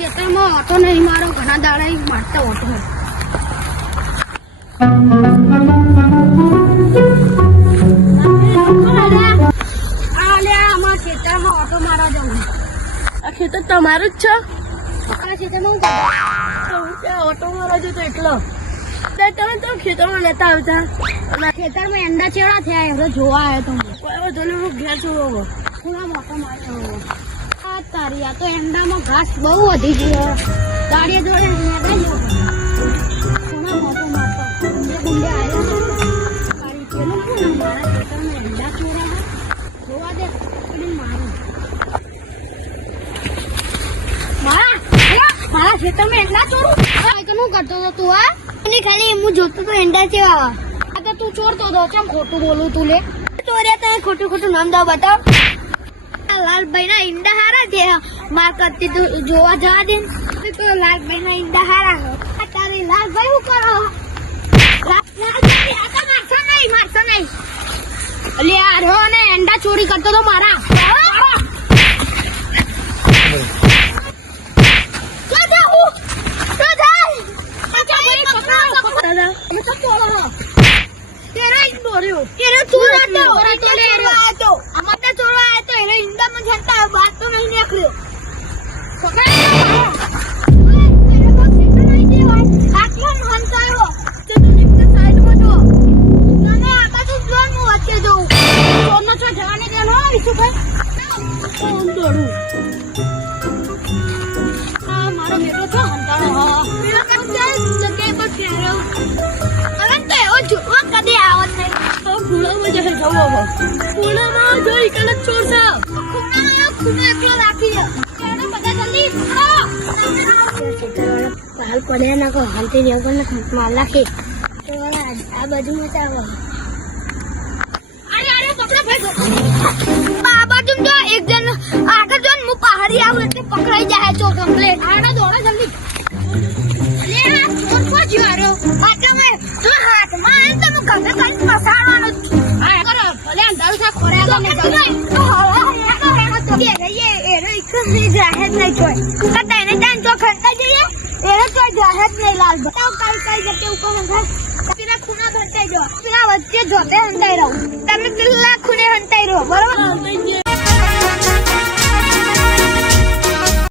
ખેતરમાં ઓટો નહીં મારો ઘણા દાડા મારતા ઓટો આમાં ખેતરમાં ઓટો મારવા જવું. આ ખેતર તમારું જ છે? આ ખેતરમાં ઓટો મારવા જતો એટલો તમે તો ખેતરમાં નતા આવતા. ખેતરમાં એંડા ચેડા થયા એમને જોવા આવ્યો તો હું ઘેર છું. થોડા મોટો માર્યો. આ તારી આ તો એંડામાં ઘાસ બહુ વધી ગયો. ગાડીએ જોડે થોડા મોટો મારતો ગુંડે આવ્યો. તારી પેલું શું મારા ખેતરમાં એંડા ચેડા જોવા દે મારું મારા ખેતરમાં એંડા ચોરું શું કરતો હતો તું? હા ખાલી હું જોતો તો એંડા ચેવા. આ તો તું ચોરતો હતો. કેમ ખોટું બોલું તું? લે ચોર્યા તને ખોટું ખોટું નામ દો બતાવ. લાલભાઈ ના ઈંડા હારા છે. માર કરતી તું જોવા જવા દે. તો લાલભાઈ ના ઈંડા હારા તારી લાલભાઈ શું કરો? મારશો નહીં એટલે યાર હો ને એંડા ચોરી કરતો તો મારા. મારો બેટો છો હંતાળો કદી આવત નહીં. તો ખૂણામાં જશે જવો ખૂણામાં જોઈ કને ચોર છે. ખૂણો એકલો રાખી દે. બધા જલ્દી હાલ પડ્યા ના કહો હાલતી જગર ને માલ નાખી આ બાજુમાં ચાલો. આ બાજુ જો એક જણ આગળ જો હું પહાડી આવું એટલે પકડાઈ જાય ચોર કમ્પ્લેટ. આડા દોડા જલ્દી. ખૂણા ભરતાઈ જો પેલા વચ્ચે જોતે હંતાઈ રહો. તમે પેલા ખૂણે હંતાઈ રહો બરોબર.